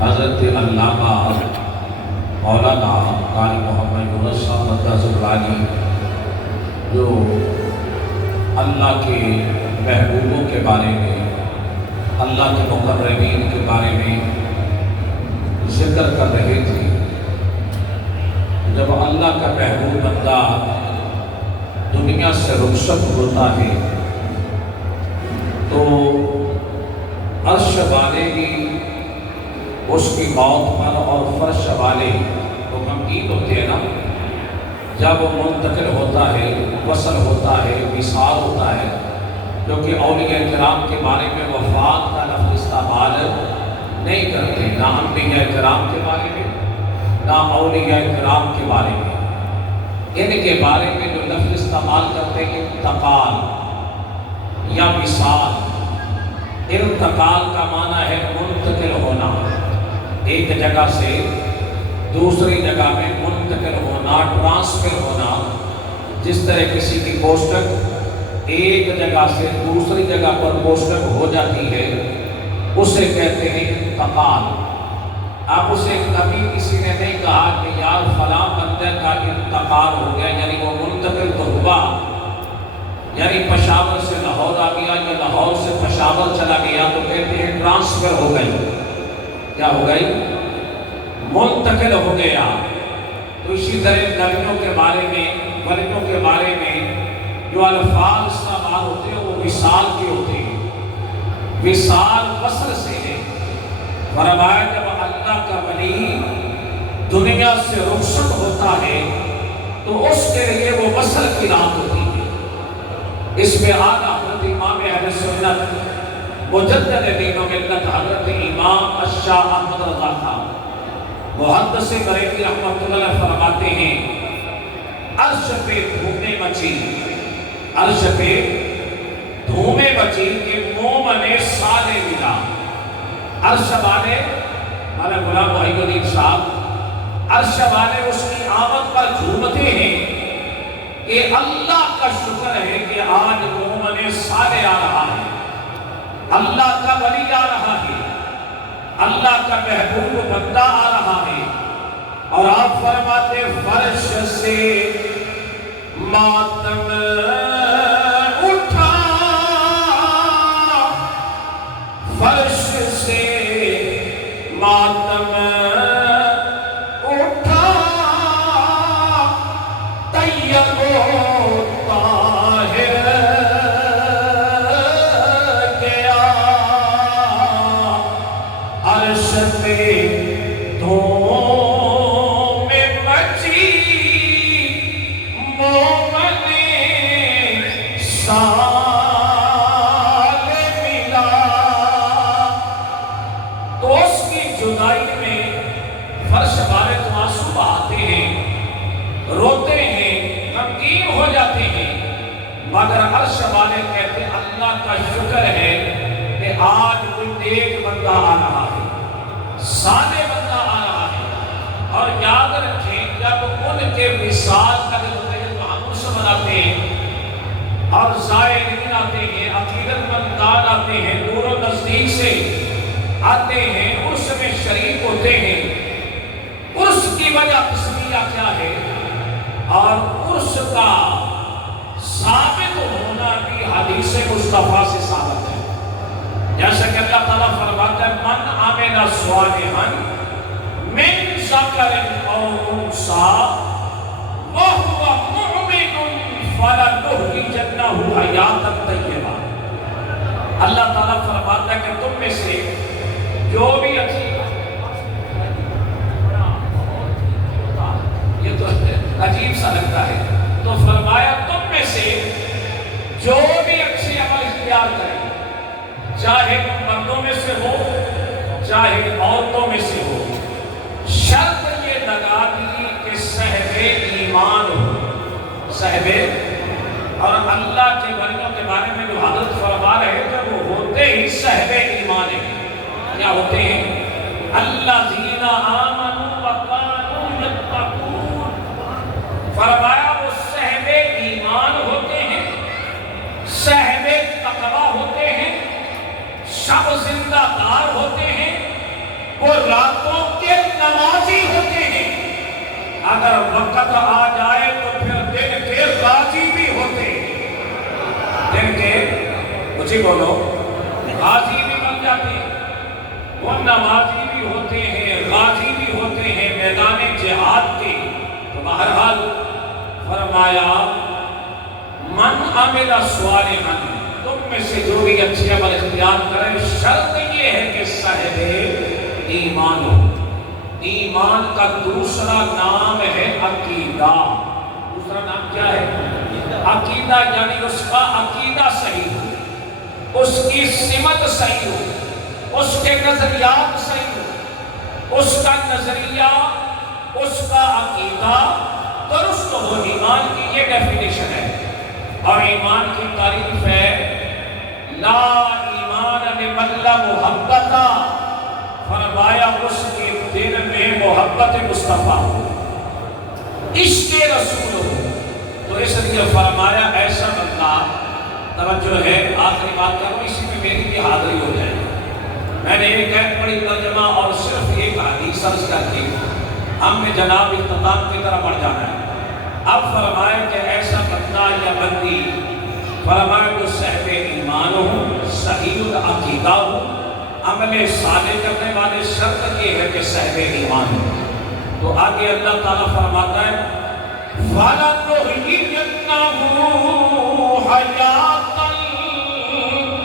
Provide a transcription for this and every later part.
حضرت علامہ مولانا قاری محمد یونس صاحب مدثر جو اللہ کے محبوبوں کے بارے میں، اللہ کے مقربین کے بارے میں ذکر کر رہے تھے۔ جب اللہ کا محبوب بندہ دنیا سے رخصت ہوتا ہے تو عرش والے بھی اس کی موت پر اور فرش والے تو غمگین ہوتے ہیں نا، جب وہ منتقل ہوتا ہے، وصل ہوتا ہے، وصال ہوتا ہے، جو کہ اولیاء کرام کے بارے میں وفات کا لفظ استعمال نہیں کرتے، نہ انبیاء کرام کے بارے میں نہ اولیاء کرام کے بارے میں۔ ان کے بارے میں جو لفظ استعمال کرتے ہیں انتقال یا وصال۔ انتقال کا معنی ہے منتقل ہونا، ایک جگہ سے دوسری جگہ میں منتقل ہونا، ٹرانسفر ہونا۔ جس طرح کسی کی پوسٹنگ ایک جگہ سے دوسری جگہ پر پوسٹنگ ہو جاتی ہے، اسے کہتے ہیں انتقال۔ اب اسے کبھی کسی نے نہیں کہا کہ یار فلاں بندے کا انتقال ہو گیا، یعنی وہ منتقل تو ہوا، یعنی پشاور سے لاہور آ گیا یا لاہور سے پشاور چلا گیا، تو کہتے ہیں ٹرانسفر ہو گئی۔ کیا ہو گئی؟ منتقل ہو گیا۔ تو اسی طرح نبیوں کے بارے میں، ولیوں کے بارے میں جو الفاظ استعمال ہوتے ہیں وہ وصال کے ہوتے ہیں۔ وصال وصل سے ہے۔ فرمایا جب اللہ کا ولی دنیا سے رخصت ہوتا ہے تو اس کے لیے وہ وصل کی رات ہوتی ہے۔ اس میں آنا حضرت امام اہل سنت مجدد دین و ملت حضرت امام الشاہ احمد رضا خان محدث بریلوی رحمۃ اللہ علیہ فرماتے ہیں، عرش پہ دھومیں مچی، عرش پہ دھومیں مچی کہ مومن صالح ملا۔ عرش والے ہمارے غلام محی الدین صاحب، عرش والے اس کی آمد پر جھومتے ہیں کہ اللہ کا شکر ہے کہ آج مومن صالح آ رہا ہے، اللہ کا ولی آ رہا ہے، اللہ کا محبوب بندہ آ رہا ہے۔ اور آپ فرماتے فرش سے ماتم اٹھا، فرش سے ماتم اٹھا، طیب و طاہر گیا، عرش پہ دھومیں مچی، مومن صالح ملا۔ تو اس کی جدائی میں فرش والے تو آنسو بہاتے ہیں، روتے ہیں، غمگین ہو جاتے ہیں، مگر عرش والے کہتے ہیں اللہ کا شکر ہے کہ آج کوئی نیک بندہ آ رہا ہے، صالح بندہ آ رہا ہے۔ اور یاد رکھیں جب ان کے وصال کا دن ہے تو ہم اس مناتے ہیں اور زائرین آتے ہیں، عقیدت مندان آتے ہیں، دور و نزدیک سے آتے ہیں، عرس میں شریک ہوتے ہیں۔ عرس کی وجہ تسمیہ کیا ہے؟ اور عرس کا ثابت ہونا بھی حدیث مصطفیٰ سے ثابت ہے۔ جیسا کہ اللہ تعالیٰ فرماتا ہے من عمل صالحا من ذکر او انثی وہو مؤمن فلنحیینہ حیاۃ طیبہ۔ اللہ تعالیٰ فرماتا ہے کہ تم میں سے جو بھی اچھی، یہ تو عجیب سا لگتا ہے، تو فرمایا تم میں سے جو بھی اچھے عمل اختیار کرے، چاہے وہ مردوں میں سے ہو چاہے عورتوں میں سے ہو، شرط یہ لگا دی کہ صاحب ایمان ہو، صاحب۔ اور اللہ کے ولیوں کے بارے میں جو حضرت فرما رہے تھے وہ ہوتے ہی صاحب ایمان ہیں۔ کیا ہوتے ہیں؟ الذین آمنوا وکانوا یتقون۔ فرمایا وہ صاحب ایمان ہوتے ہیں، صاحب تقویٰ ہوتے ہیں، شب زندہ دار ہوتے ہیں، وہ رات اگر وقت آ جائے تو پھر دن کے غازی بھی ہوتے ہیں، دن کے کچھ بولو غازی بھی بن جاتے ہیں، وہ نمازی بھی ہوتے ہیں، غازی بھی ہوتے ہیں میدان جہاد کے۔ تو بہرحال فرمایا من عمل صالحا، تم میں سے جو بھی اچھے عمل اختیار کرے، شرط یہ ہے کہ صاحب ایمان ہو۔ ایمان کا دوسرا نام ہے عقیدہ۔ دوسرا نام کیا ہے؟ عقیدہ، یعنی اس کا عقیدہ صحیح ہو، اس کی سمت صحیح ہو، اس کے نظریات صحیح ہو، اس کا نظریہ، اس کا عقیدہ درست ہو۔ ایمان کی یہ ڈیفینیشن ہے، اور ایمان کی تعریف ہے لا ایمان لمن لا محبت، فرمایا اس کے دل میں محبت مصطفیٰ ہو، عشق رسول ہو۔ تو اس لیے فرمایا ایسا بندہ، توجہ ہے آخری بات کروں، اسی میں میری بھی حاضری ہو جائے۔ میں نے ایک ایک بڑی ترجمہ اور صرف ایک حدیث عرض کر کے ہم نے جناب اختتام کی طرح بڑھ جانا ہے۔ اب فرمایا کہ ایسا بندہ یا بندی، فرمایا جو صاحب ایمان ہو، صحیح العقیدہ ہو، عمل صالح کرنے والے، شرط یہ ہے کہ صاحب ایمان ہو۔ تو آگے اللہ تعالیٰ فرماتا ہے فَلَنُحْيِيَنَّهُ حَيَاةً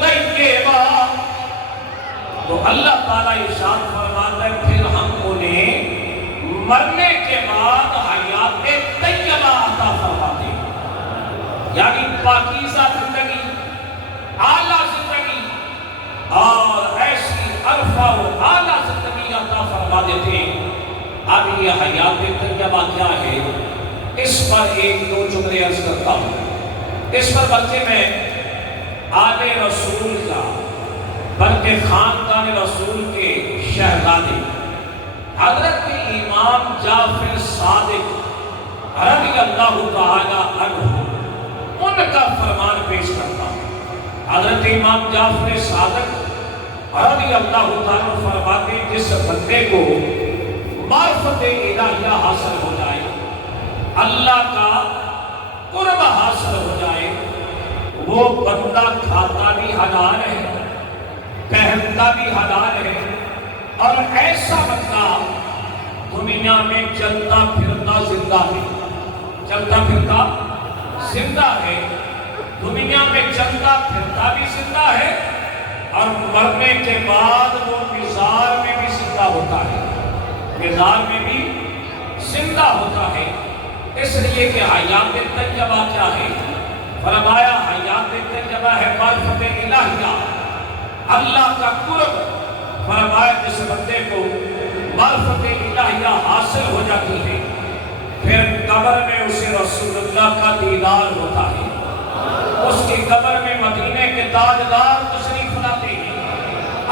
طَيِّبَةً، تو اللہ تعالیٰ ارشاد فرماتا ہے پھر ہم انہیں مرنے کے بعد حیات طیبہ عطا فرماتے ہیں، یعنی پاکیزہ زندگی، اعلیٰ زندگی اور ایسی عرفہ و اعلیٰ زندگی عطا فرما دیتے ہیں۔ اب یہ حیات طیبہ کیا ہے، اس پر ایک دو جملے عرض کرتا ہوں۔ اس پر بلکہ میں آل رسول کا، بلکہ خاندان رسول کے شہزادے حضرت امام جعفر صادق رضی اللہ تعالی عنہ، ان کا فرمان پیش کرتا ہوں۔ حضرت امام جعفر صادق رضی اللہ تعالی عنہ فرماتے ہیں جس بندے کو معرفت الہیہ حاصل ہو جائے، اللہ کا قرب حاصل ہو جائے، وہ بندہ کھاتا بھی حلال ہے، پہنتا بھی حلال ہے، اور ایسا بندہ دنیا میں چلتا پھرتا زندہ ہے، چلتا پھرتا زندہ ہے، دنیا میں چلتا پھرتا بھی زندہ ہے، اور مرنے کے بعد وہ مزار میں بھی زندہ ہوتا ہے، مزار میں بھی زندہ ہوتا ہے۔ اس لیے کہ حیات طیبہ کیا ہے، فرمایا حیات طیبہ ہے معرفت الہیہ، اللہ کا قرب۔ فرمایا جس بندے کو معرفت الہیہ حاصل ہو جاتی ہے، پھر قبر میں اسے رسول اللہ کا دیدار ہوتا ہے، اس کی قبر میں مدینے کے تاجدار تشریف لاتے ہیں،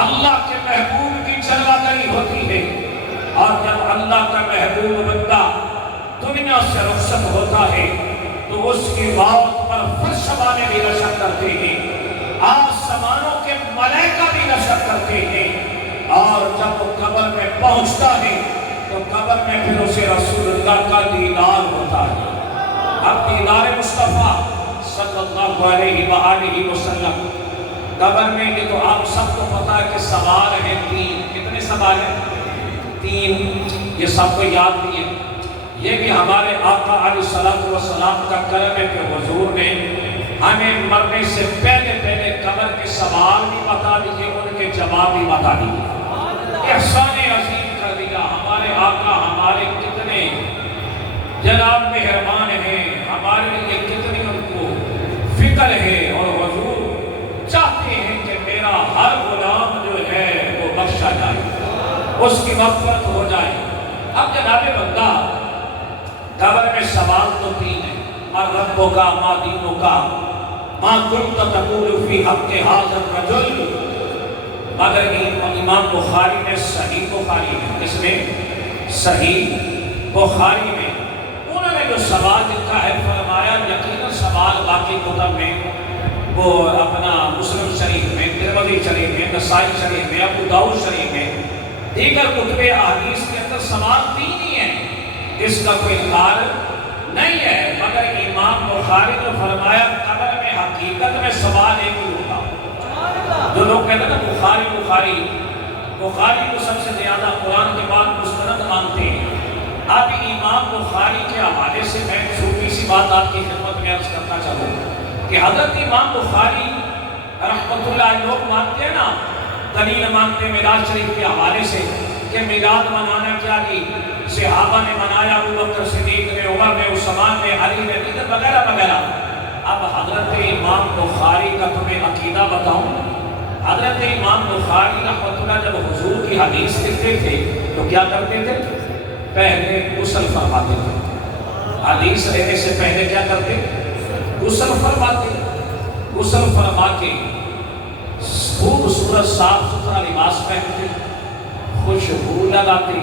اللہ کے محبوب کی جلوہ گری ہوتی ہے، اور جب اللہ کا محبوب بندہ دنیا سے رخصت ہوتا ہے تو اس کی موت پر فرش والے بھی رشک کرتے ہیں، آسمانوں کے ملائکہ بھی رشک کرتے ہیں، اور جب وہ قبر میں پہنچتا ہے تو قبر میں پھر اسے رسول اللہ کا دیدار ہوتا ہے۔ اب دیدار مصطفیٰ صلی اللہ علیہ وآلہ وسلم، قبر میں یہ تو آپ سب کو پتا ہے کہ سوال ہیں تین۔ کتنے سوال ہیں؟ تین۔ یہ سب کو یاد نہیں ہے، یہ بھی ہمارے آقا علیہ السلام کا کرم ہے کہ حضور نے ہمیں مرنے سے پہلے قبر کے سوال بھی بتا دیجئے، ان کے جواب بھی بتا دیجئے۔ احسان عظیم کر دیا ہمارے آقا، ہمارے کتنے جناب مہربان ہیں، ہمارے لیے کتنی ان کو فکر ہے، اور حضور چاہتے ہیں کہ میرا ہر غلام جو ہے وہ بخشا جائے، اس کی مغفرت ہو جائے۔ اب جناب بندہ قبر میں سوال تو تین ہے، من ربک ما دینک ما کنت تقول فی حق ھذا الرجل، مگر امام بخاری میں صحیح بخاری میں، اس میں صحیح بخاری میں انہوں نے جو سوال لکھا ہے، فرمایا یقیناً سوال باقی کتب میں، وہ اپنا مسلم شریف میں، ترمذی شریف میں، نسائی شریف میں، ابو داؤد شریف میں، دیگر کتب احادیث کے اندر سوال تین ہی ہیں، اس کا کوئی انکار نہیں ہے، مگر امام بخاری نے فرمایا قبر میں حقیقت میں سوال ایک ہی ہوگا۔ جو لوگ کہتے ہیں نا بخاری کو سب سے زیادہ قرآن کے بعد مستند مانتے ہیں۔ اب امام بخاری کے حوالے سے میں چھوٹی سی بات آپ کی خدمت میں عرض کرنا چاہوں کہ حضرت امام بخاری رحمۃ اللہ لوگ مانتے ہیں نا، دلیل مانتے ہیں میراث شریف کے حوالے سے کہ میلاد منانا کیا جی صحابہ نے منایا، ابو بکر صدیق نے، عمر نے، عثمان نے، علی نے، دیگر وغیرہ وغیرہ۔ اب حضرت امام بخاری کا تمہیں عقیدہ بتاؤں۔ حضرت امام بخاری رحمۃ اللہ جب حضور کی حدیث لکھتے تھے تو کیا کرتے تھے؟ پہلے غسل فرماتے تھے۔ حدیث لینے سے پہلے کیا کرتے؟ غسل فرماتے۔ غسل فرما کے خوبصورت صاف ستھرا لباس پہنتے، خوشبو لگاتے،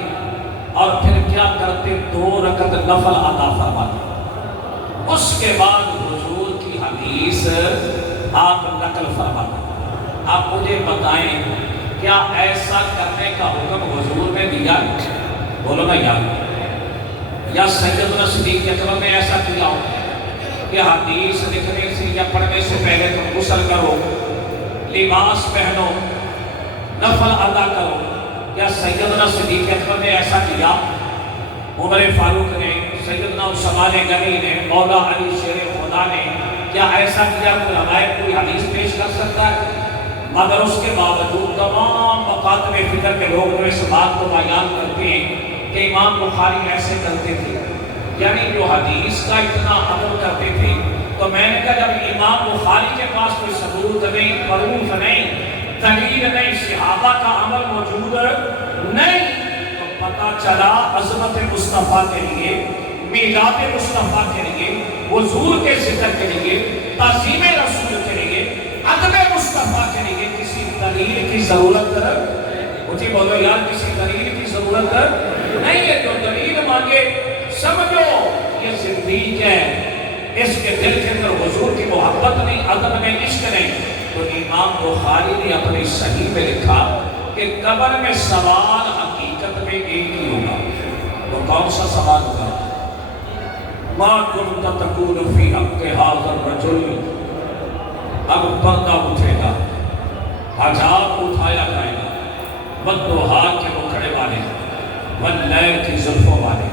اور پھر کیا کرتے؟ 2 رکعت نفل ادا فرماتے۔ اس کے بعد حضور کی حدیث آپ نقل فرماتے۔ آپ مجھے بتائیں کیا ایسا کرنے کا حکم حضور نے دیا؟ بولو نا یا سیدنا صدیق اکبر نے ایسا کیا ہو کہ حدیث لکھنے سے یا پڑھنے سے پہلے تم غسل کرو، لباس پہنو، نفل ادا کرو؟ کیا سیدنا صدیق اکبر نے ایسا کیا؟ عمر فاروق نے، سیدنا عثمان غنی نے، مولا علی شیر خدا نے کیا ایسا کیا؟ کوئی روایت کوئی حدیث پیش کر سکتا ہے؟ مگر اس کے باوجود تمام مکاتب فکر کے لوگ جو اس بات کو بیان کرتے ہیں کہ امام بخاری ایسے کرتے تھے، یعنی جو حدیث کا اتنا عمل کرتے تھے۔ تو میں نے کہا جب امام بخاری کے پاس کوئی ثبوت نہیں، پروف نہیں، دلیل نہیں، صحابہ کا عمل موجود نہیں، تو پتہ چلا عظمت مصطفیٰ کے لیے، میلاد مصطفیٰ کے لیے، حضور کے ذکر کے لیے، تعظیم رسول کے لیے، عدم مصطفیٰ کے لیے کسی دلیل کی ضرورت مجھے بولو یار، کسی دلیل کی ضرورت نہیں ہے۔ جو دلیل مانگے سمجھو یہ صدیق ہے، اس کے دل کے اندر حضور کی محبت نہیں، عدم میں عشق نہیں۔ تو امام بخاری نے اپنی صحیح میں لکھا کہ قبر میں سوال حقیقت میں ایک ہی ہوگا۔ تو کون سا سوال ہوگا؟ ما کنت تقول فی حق ھذا الرجل۔ اب پردہ اٹھے گا، حجاب اٹھایا جائے گا، والضحیٰ کے مکھڑے والے، واللیل کی زلفوں والے،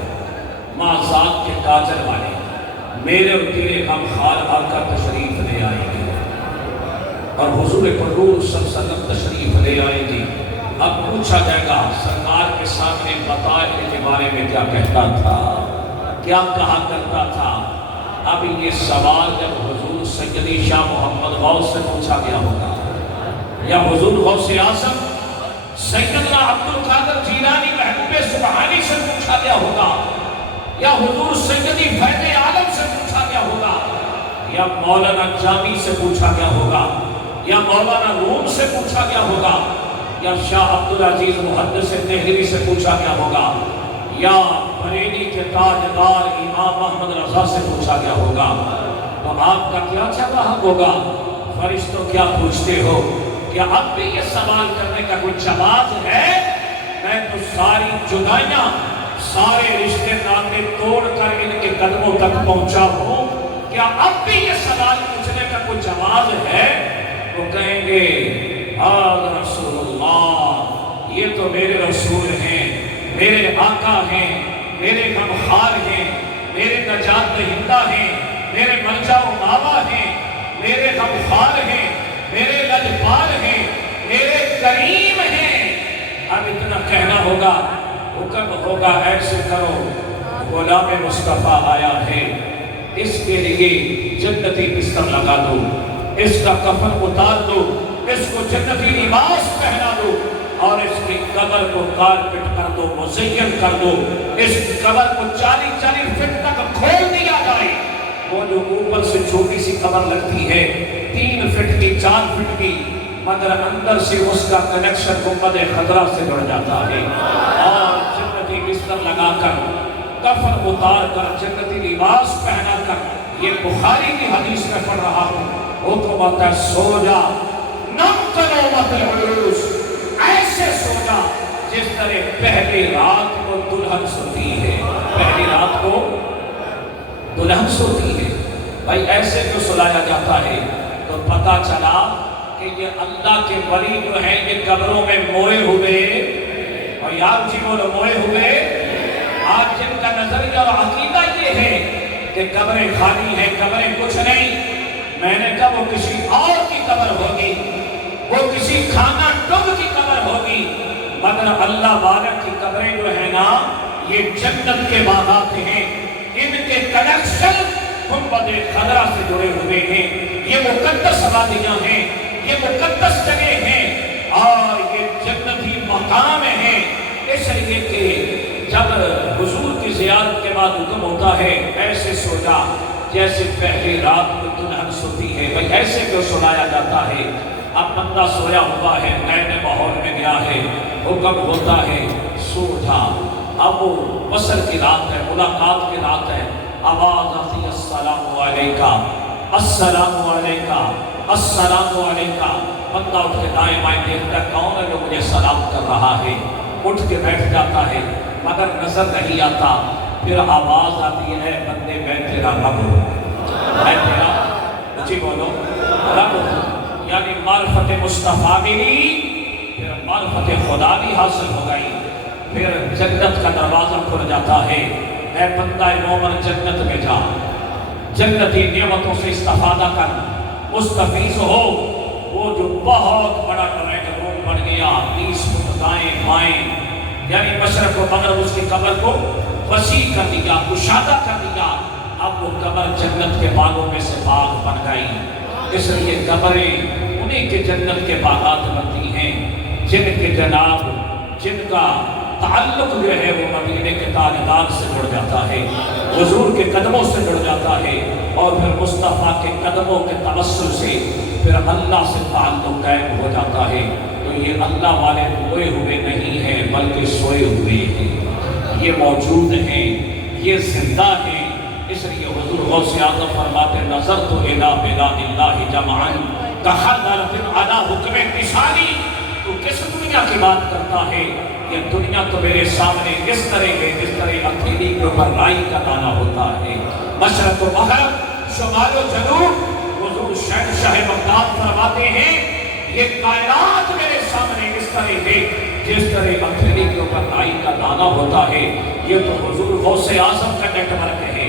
ماں ذات کے کاجل والے، میرے اور تیرے غمخوار آقا تشریف لے آئیں گے، اور حضور پرور صلی اللہ علیہ وسلم تشریف لے آئیں گے۔ اب پوچھا جائے گا سرکار کے سامنے بتا ان کے بارے میں کیا کہتا تھا، کیا کہا کرتا تھا۔ اب یہ سوال جب حضور سیدی شاہ محمد غوث سے پوچھا گیا ہوگا، یا حضور غوث اعظم سیدنا عبد القادر جیلانی محبوب سبحانی سے پوچھا گیا ہوگا، یا حضور سیدی فیض عالم سے پوچھا گیا ہوگا، یا مولانا جامی سے پوچھا گیا ہوگا، یا مولانا روم سے پوچھا گیا ہوگا، یا شاہ عبدالعزیز محدث دہلوی سے پوچھا گیا ہوگا، یا بریلی کے تاجدار امام احمد رضا سے پوچھا گیا ہوگا، تو آپ کا کیا جواب ہوگا؟ فرشتوں کیا پوچھتے ہو؟ کیا اب بھی یہ سوال کرنے کا کوئی جواز ہے؟ میں تو ساری جدائیاں، سارے رشتے ناطے توڑ کر ان کے قدموں تک پہنچا ہوں، کیا اب بھی یہ سوال پوچھنے کا کوئی جواز ہے؟ وہ کہیں گے آج رسول اللہ، یہ تو میرے رسول ہیں، میرے آقا ہیں، میرے غمخوار ہیں، میرے نجات دہندہ ہیں، میرے ملجا و ماوا ہیں، میرے غمخوار ہیں، میرے لجپال ہیں، میرے کریم ہیں۔ اب اتنا کہنا ہوگا، حکم ہوگا ایسے کرو، غلام مصطفیٰ آیا ہے، اس کے لیے جنتی بستر لگا دو، اس کا کفن اتار دو، اس کو جنتی لباس پہنا دو، اور اس کی قبر کو کارپٹ کر دو، مزین کر دو، اس قبر کو 40 فٹ تک کھول دیا جائے۔ وہ جو اوپر سے چھوٹی سی قبر لگتی ہے 3 فٹ کی 4 فٹ کی، مگر اندر سے اس کا کنیکشن گنبد خضرا سے جڑ جاتا ہے، اور جنتی بستر لگا کر، کفن اتار کر، جنتی لباس پہنا کر، یہ بخاری کی حدیث میں پڑھ رہا ہوں، حکم آتا ہے سو جا، نم کنومت العروس، ایسے سو جا جس طرح پہلی رات کو دلہن سوتی ہے، پہلی رات دلہن سوتی ہے۔ بھائی ایسے جو سلایا جاتا ہے تو پتہ چلا کہ یہ اللہ کے ولی جو ہیں یہ قبروں میں موئے ہوئے، اور یار جی بولو موئے ہوئے۔ آج جن کا نظریہ اور عقیدہ یہ ہے کہ قبریں خالی ہیں، قبریں کچھ نہیں، میں نے کہا وہ کسی اور کی قبر ہوگی، وہ کسی کھانا ٹب کی قبر ہوگی، مگر اللہ والد کی قبریں جو ہے نا یہ جنت کے باغات ہیں، ان کے کنیکشن گنبد خضرا سے جڑے ہوئے ہیں، یہ مقدس وادیاں ہیں، یہ مقدس جگہ ہیں، اور یہ جنتی مقام ہیں۔ اس لیے کہ جب حضور کی زیارت کے بعد حکم ہوتا ہے ایسے سو جا جیسے پہلی رات کو دلہن سوتی ہے۔ بھئی ایسے کیوں سلایا جاتا ہے؟ اب بندہ سویا ہوا ہے، نئے ماحول میں گیا ہے، حکم ہوتا ہے سو جا۔ اب وہ وصل کی رات ہے، ملاقات کی رات ہے، آواز آتی السلام علیکہ السلام علیکہ السلام علیکہ۔ بندہ اٹھ کے دائیں بائیں دیکھتا ہے کون ہے جو مجھے سلام کر رہا ہے، اٹھ کے بیٹھ جاتا ہے، مگر نظر نہیں آتا۔ پھر آواز آتی ہے بندے میں تیرا رب ہوں، میں تیرا جی بولو رب ہوں، یعنی معرفت مصطفیٰ ملی، پھر معرفت خدا بھی حاصل ہو گئی، پھر جنت کا دروازہ کھل جاتا ہے۔ اے بندہ مومن جنت میں جا، جنتی نعمتوں سے استفادہ کر، مستفیض ہو۔ وہ جو بہت بڑا ڈرائنگ روم بن گیا، 20 فٹ دائیں بائیں، یعنی مشرق و مغرب اس کی قبر کو وسیع کر دیا، کشادہ کر دیا۔ اب وہ قبر جنت کے باغوں میں سے باغ بن گئی۔ اس لیے قبریں انہیں کے جنت کے باغات بنتی ہیں جن کے جناب جن کا تعلق جو ہے وہ مدینے کے تاجدار سے جڑ جاتا ہے، حضور کے قدموں سے جڑ جاتا ہے، اور پھر مصطفیٰ کے قدموں کے توسل سے پھر اللہ سے تعلق قائم ہو جاتا ہے۔ تو یہ اللہ والے موئے ہوئے نہیں ہیں بلکہ سوئے ہوئے ہیں، یہ موجود ہیں، یہ زندہ ہیں۔ اس لیے حضور غوث اعظم فرماتے نظرت الی بلاد اللہ جمعا کحضرۃ علی حکم اتصالی۔ تو کس دنیا کی بات کرتا ہے؟ یہ دنیا تو میرے سامنے اس طرح ہے جس طرح ہتھیلی کے اوپر رائی کا دانہ ہوتا ہے، مشرق و مغرب، شمال و جنوب۔ حضور شہنشاہ بغداد فرماتے ہیں یہ کائنات میرے سامنے اس طرح ہے جس طرح ہتھیلی کے اوپر رائی کا دانہ ہوتا ہے۔ یہ تو حضور غوث اعظم کا نیٹ ورک ہے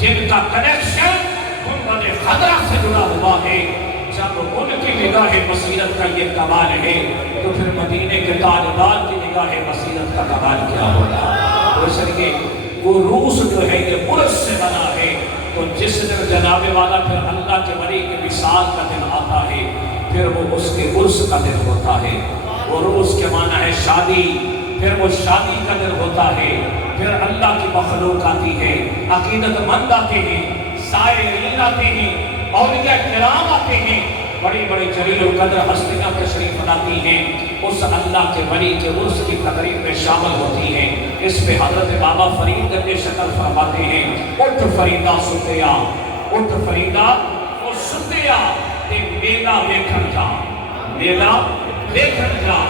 جن کا کنیکشن گنبد خضرا سے جڑا ہوا ہے۔ جب ان کی نگاہ بصیرت کا یہ کمال ہے تو پھر مدینے کے تاجدار کی نگاہ بصیرت کا کمال کیا ہوگا؟ تو اس لیے وہ روس جو ہے یہ عرس سے بنا ہے۔ تو جس دن جناب والا پھر اللہ کے ولی کے وصال کا دن آتا ہے پھر وہ اس کے عرس کا دن ہوتا ہے۔ عروس کے معنی ہے شادی، پھر وہ شادی کا دن ہوتا ہے، پھر اللہ کی مخلوق آتی ہے، عقیدت مند آتے ہیں، سائرین آتے ہیں، اولیاء کرام آتے ہیں، بڑی بڑی جلیل القدر ہستیاں تشریف لاتی ہیں، اس اللہ کے ولی کے عرس کی تقریب میں شامل ہوتی ہیں۔ اس پہ حضرت بابا فرید نے شکل فرماتے ہیں اٹھ فریدہ ستیا، اٹھ فریدہ او ستیا تے میلہ دیکھن جا، میلہ دیکھن جا۔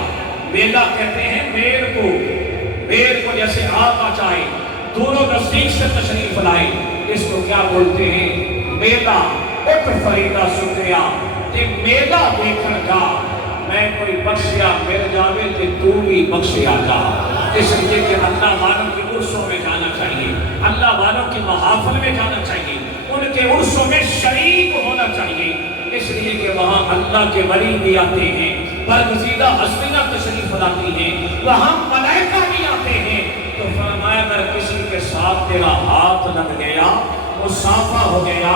میلہ کہتے ہیں میر کو جیسے آپ آچائے دونوں نزدیک سے تشریف لائے، اس کو کیا بولتے ہیں؟ میلہ۔ اٹھ فریدہ ستیا تے میلہ دیکھن جا، میں کوئی بخشیا مل جاوے تے تو بھی بخشیا جا۔ اس لیے کہ اللہ والوں کی عرصوں میں جانا چاہیے، اللہ والوں کی محافل میں جانا چاہیے، ان کے عرصوں میں شریک ہونا چاہیے۔ اس لیے کہ وہاں اللہ کے ولی بھی آتے ہیں، برگزیدہ ہستیاں تشریف لاتی ہیں، وہاں ملائکہ بھی آتے ہیں۔ تو فرمایا اگر کسی کے ساتھ تیرا ہاتھ لگ گیا، مصافحہ ہو گیا،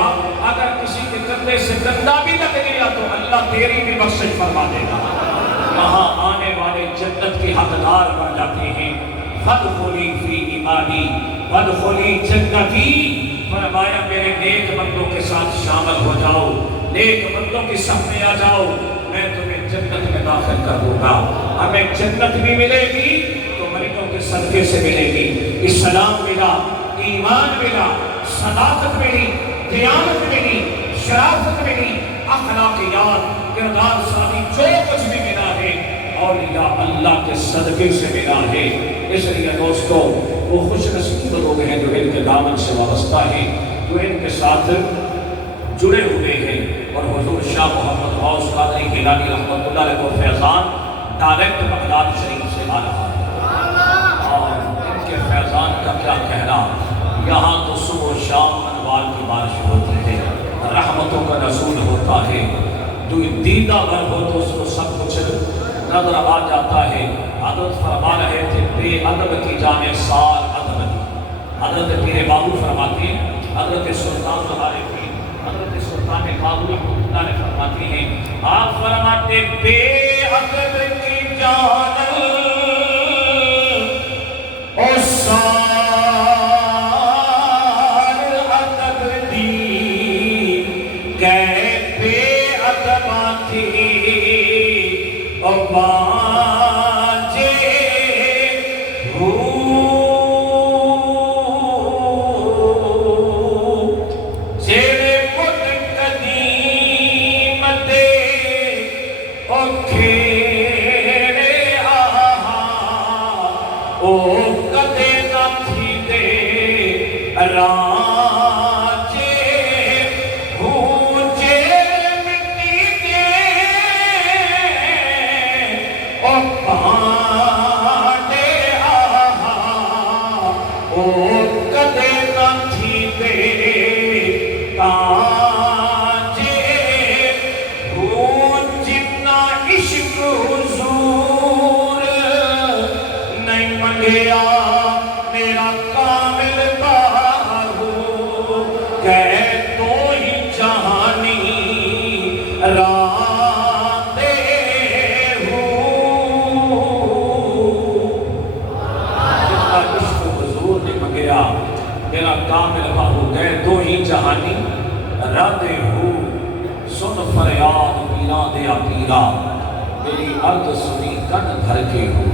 اگر کسی کے کندھے سے کندھا بھی لگ گیا تو اللہ تیری بھی بخشش فرما دے گا۔ وہاں آنے والے جنت کے حقدار بن جاتے ہیں۔ فادخلی فی عبادی وادخلی جنتی، فرمایا میرے نیک بندوں کے ساتھ شامل ہو جاؤ، نیک بندوں کی صف میں آ جاؤ، میں تمہیں جنت میں داخل کر دوں گا۔ ہمیں جنت بھی ملے گی تو مریضوں کے صدقے سے ملے گی، اسلام ملا، ایمان ملا، صداقت ملی، دیانت ملی، شرافت ملی، اخلاقیات، کردار سازی، جو کچھ بھی ملا ہے اولیاء اللہ کے صدقے سے ملا ہے۔ اس لیے دوستو وہ خوش نصیب لوگ ہیں جو ان کے دامن سے وابستہ ہیں۔ جو ان کے ساتھ جڑے ہوئے ہیں، اور حضور شاہ محمد غوث قادری گیلانی رحمۃ اللہ علیہ کو فیضان ڈائریکٹ بغداد شریف سے آ رہا ہے، اور ان کے فیضان کا کیا کہنا، یہاں تو صبح و شام انوار کی بارش ہوتی ہے، رحمتوں کا نزول ہوتا ہے، جو دیدہ بھر ہو تو اس کو سب کچھ نظر آ جاتا ہے۔ حضرت فرما رہے تھے بے ادب کی جانے سال ادب کی، حضرت پیر بابو فرماتے ہیں، حضرت سلطان العارفین حضرت سلطان بابو رحمۃ اللہ علیہ فرماتے ہیں، آپ فرماتے بے ادب کی جان او سال ادب دی، کہ بے ادب تھی او میرا کامل باہو کہ تو ہی جہانی راتے ہو، جتنا عشق حضور نے منگیا میرا کامل باہو کہ تو ہی جہانی راتے ہو، سن فریاد پیرا دیا پیرا میری عرض سنی کن دھر کے ہو،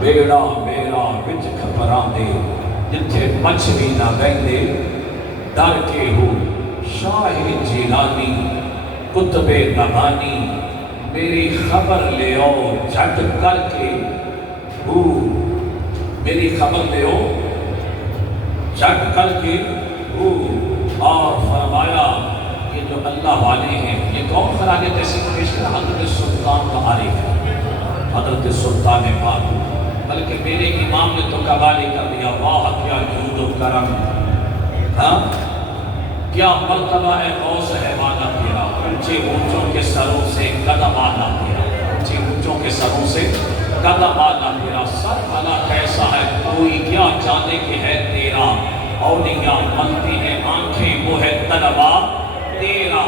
بیڑا میرا وچ کھپراں دے جتھے مچھلی نہ بہندے ڈر کے ہو، شاہ جیلانی قطب نبانی میری خبر لے آؤ جھٹ کر کے ہو، میری خبر لے آؤ جھٹ کر کے ہو، اور فرمایا یہ جو اللہ والے ہیں یہ کون خراج تحسین پیش کر حضرت سلطان کا عارف ہے، حضرت سلطان بابو، بلکہ میرے امام نے تو قوالی کر دیا، واہ کیا جود و کرم، ہاں کیا مرتبہ ہے غوث ہے والا تیرا، اونچے اونچوں کے سروں سے قدم آنا تیرا، اونچے اونچوں کے سروں سے قدم آنا تیرا، سر بھلا کیسا ہے کوئی کیا جانے کے ہے تیرا، اولیاء ملتی ہیں آنکھیں وہ ہے طلبا تیرا،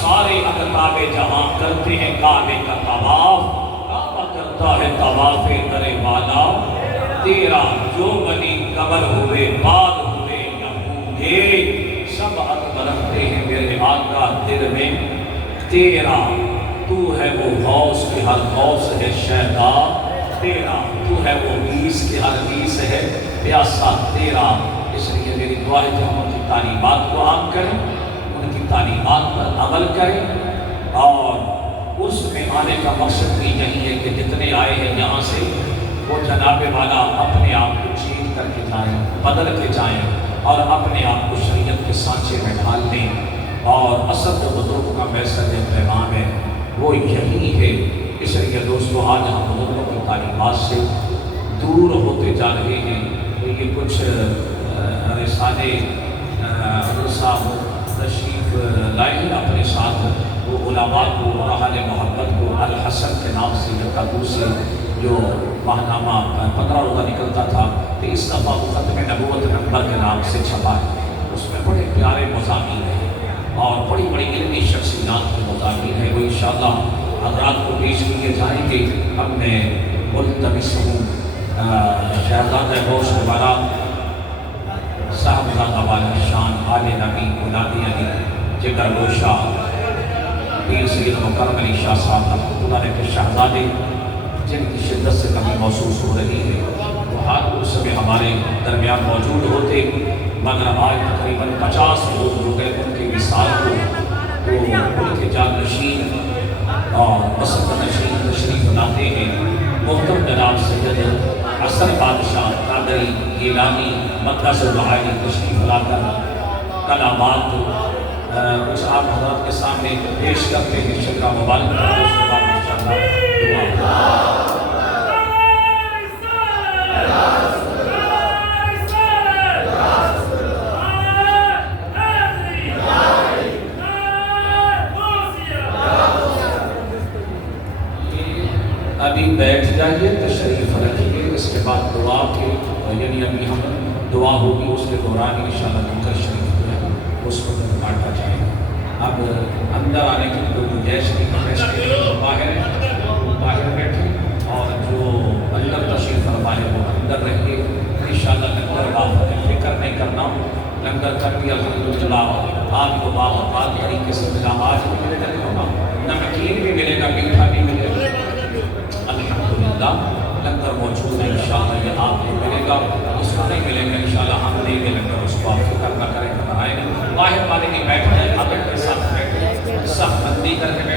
سارے اقطاب جہاں کرتے ہیں کعبے کا طواف، کرتا ہے طواف در والا تیرا، جو بنی قبر ہوئے بعد ہوئے یا ہوں سب عقل رکھتے ہیں میرے آقا دل میں تیرا، تو ہے وہ غوث کے ہر غوث ہے شیدا تیرا، تو ہے وہ بیس کے ہر بیس ہے پیاسا تیرا، اس لیے میری دعا ہے کہ ہم ان کی تعلیمات کو عام کریں، ان کی تعلیمات پر عمل کریں، اور اس میں آنے کا مقصد بھی یہی ہے کہ جتنے آئے ہیں یہاں سے وہ جناب والا اپنے آپ کو چینج کر کے جائیں، بدل کے جائیں، اور اپنے آپ کو شریعت کے سانچے میں ڈھال لیں، اور اصل جو بزرگوں کا میسج پیغام ہے وہ یہی ہے۔ اس لیے دوستو آج ہم بزرگوں کی تعلیمات سے دور ہوتے جا رہے ہیں، تو یہ کچھ رسالے حضرت صاحب تشریف لائے ہیں اپنے ساتھ، وہ علماء کو اور اہل محبت کو الحسن کے نام سے جو کابل سے جو ماہنامہ 15 روزہ نکلتا تھا، تو اس دفعہ وہ ختم نبوت نمبر کے نام سے چھپا ہے، اس میں بڑے پیارے مضامین ہیں اور بڑی بڑی علمی شخصیات کے مضامین ہیں، وہ انشاءاللہ حضرات کو پیش کیے جائیں گے۔ اب میں ملتمس ہوں شہزادہ غوث والا صاحبزادہ والا شان آل نبی اولاد علی جگر گوشہ پیر سید مکرم علی شاہ صاحب رحمۃ اللہ علیہ کے شہزادے، جن کی شدت سے کمی محسوس ہو رہی ہے، وہ ہر اس میں ہمارے درمیان موجود ہوتے، مگر آج تقریباً 50 لوگ ہو گئے ان کے وصال کو، تو ان کے جانشین اور مسجد نشین تشریف لاتے ہیں۔ محترم جناب سید حسن بادشاہ قادری گیلانی مدرسہ العالی تشریف لا کر کلامات کچھ آپ حضرات کے سامنے پیش کرتے ہیں شکر مبارک کرتے ہیں، اس کے بعد انشاءاللہ دعا ابھی بیٹھ جائیے، تشریف رکھیے، اس کے بعد دعا کے یعنی ابھی ہم دعا ہوگی اس کے دوران انشاءاللہ منکر شریف جو ہے اس کو بانٹا جائے گا۔ اب اندر آنے کی کوئی گنجائش نہیں، باہر بیٹھے اور جو اندر تشریف فرما ہے وہ اندر رہیے انشاءاللہ۔ لنگر بات فکر نہیں کرنا، لنگر کر دیا الحمدللہ، آپ کو باوقات طریقے سے ملا، آج بھی ملے گا نہیں ہوگا، نمکین بھی ملے گا، میٹھا بھی ملے گا، الحمدللہ لنگر موجود ہے انشاءاللہ۔ یہ آپ کو ملے گا، اس کو نہیں ملے گا انشاءاللہ ہم دیں گے لنگر، اس کو آپ فکر نہ کریں، گھبرائیں گے۔ باہر والے نہیں بیٹھ جائیں، ادب کے ساتھ بیٹھیں، سخت بندی کر کے